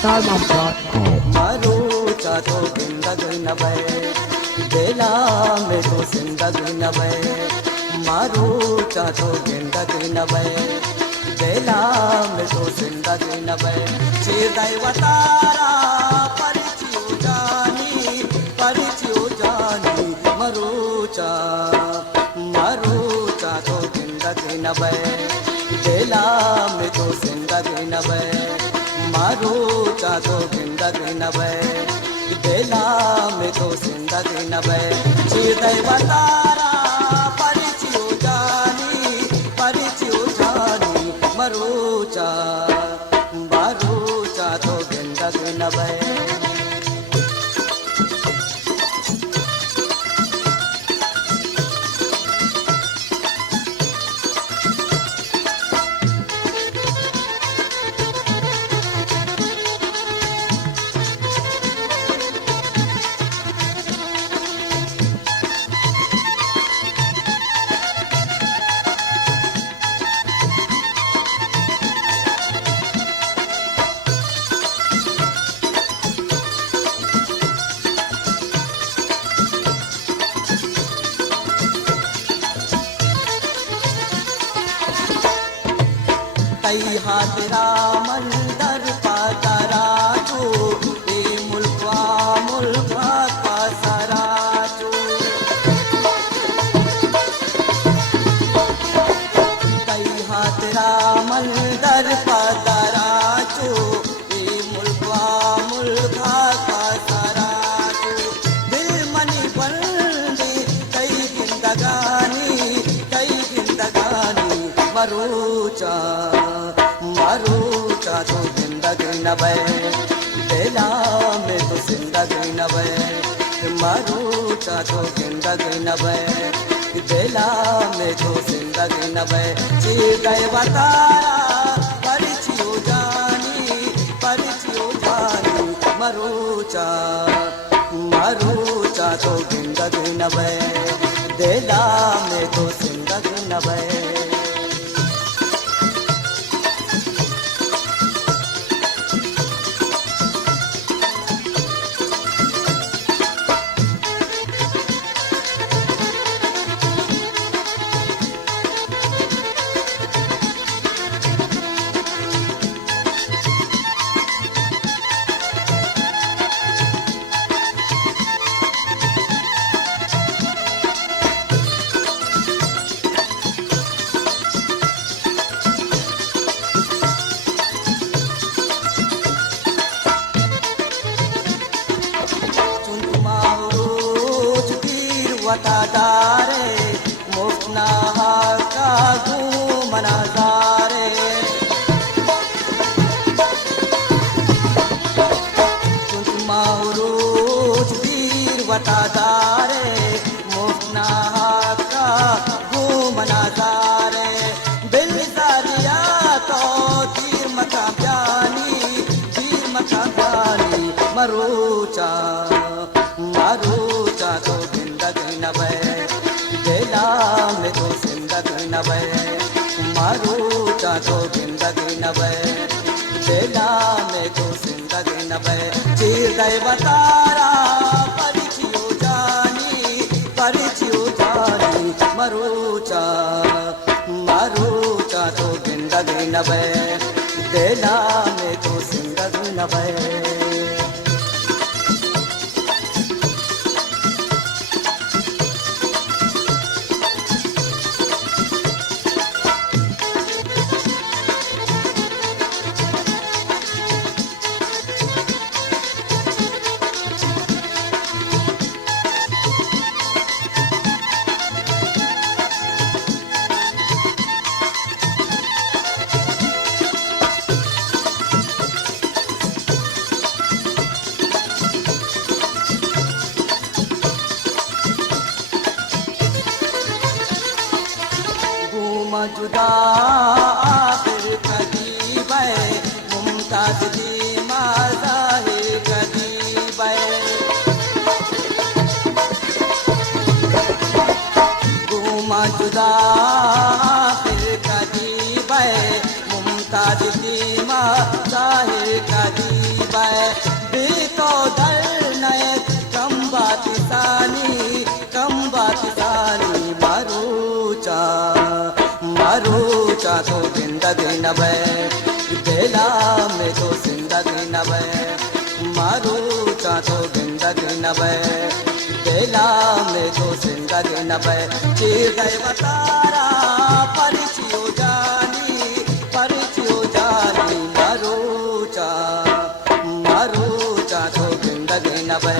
StarMom.com. मारू चातो जिंदगी न बे बेला में तो जिंदगी न बे मारू चातो जिंदगी न बे बेला में तो जिंदगी न बे चिदैवतारा परिचियो जानी मरूचा तो जिंदगी न बे बेला में तो जिंदगी न बे मारू चातो जिंदगी न बे बेला में तो जिंदगी न बे चिदैवतारा परिचियो जानी मरूचा तो जिंदगी न बे कई हाथरा मंदर पातारा जो ए मुल्का पासरा जो कई हाथरा मंदर पातारा जो ए मुल्का पासरा जो दिल मनी बंदी कई जिंदगानी मरूचा तो जिंदगी न बे बेला में तो जिंदगी न बे मरूचा तो जिंदगी न बे बेला में तो जिंदगी न बे चिदैवतारा परिचियो जानी मरूचा तो जिंदगी न बे बेला में तो जिंदगी न बे वतादारे मुफ्तना का मनाजारे मारूज वीर वतादारे मुफ्तना का मनाजारे बिल सारिया तो तीर मका प्यानी मरूचा तो जिंदगी न बे बेला में तो जिंदगी न बे मरूचा तो जिंदगी न बे बेला में तो जिंदगी न बे चिदैवतारा परिचियो जानी मरूचा तो जिंदगी न बे बेला में तो जिंदगी न बे जुदा आखिर कदीब मुमताज दी माज़ाहे कदीब गुमा जुदा आखिर कदीब मुमताज दी माज़ाहे कदीब बीतो दर नए कम बात सानी मारूचा तो जिंदगी न बे बेला में तो जिंदगी न बे मारूचा तो जिंदगी न बे बेला में तो जिंदगी न बे चीर गए बतारा परिचियो जानी मारूचा तो जिंदगी न बे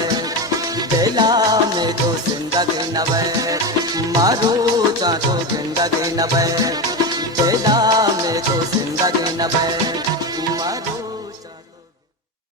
बेला में तो जिंदगी न बे मारूचा तो जिंदगी न बे बेला में तो जिंदगी न बे मारू